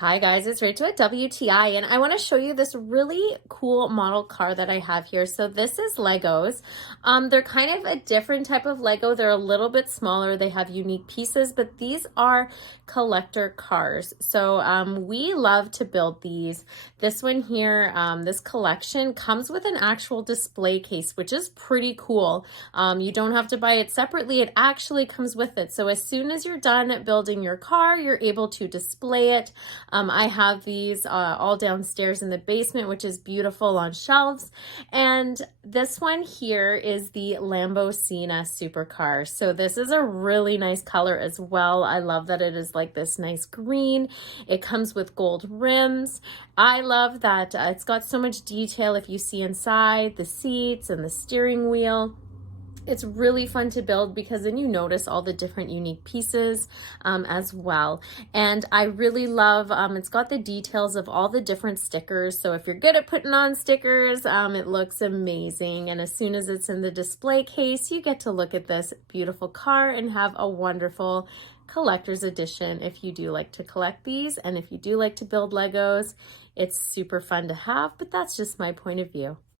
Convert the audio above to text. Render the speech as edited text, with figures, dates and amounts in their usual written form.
Hi guys, it's Rachel at WTI, and I want to show you this really cool model car that I have here. So this is Legos. They're kind of a different type of Lego. They're a little bit smaller. They have unique pieces, but these are collector cars. So we love to build these. This one here, this collection comes with an actual display case, which is pretty cool. You don't have to buy it separately. It actually comes with it. So as soon as you're done building your car, you're able to display it. I have these all downstairs in the basement, which is beautiful on shelves. And this one here is the Lambo Sina supercar. So this is a really nice color as well. I love that it is like this nice green. It comes with gold rims. I love that it's got so much detail if you see inside the seats and the steering wheel. It's really fun to build because then you notice all the different unique pieces as well. And I really love, it's got the details of all the different stickers. So if you're good at putting on stickers, it looks amazing. And as soon as it's in the display case, you get to look at this beautiful car and have a wonderful collector's edition if you do like to collect these. And if you do like to build Legos, it's super fun to have, but that's just my point of view.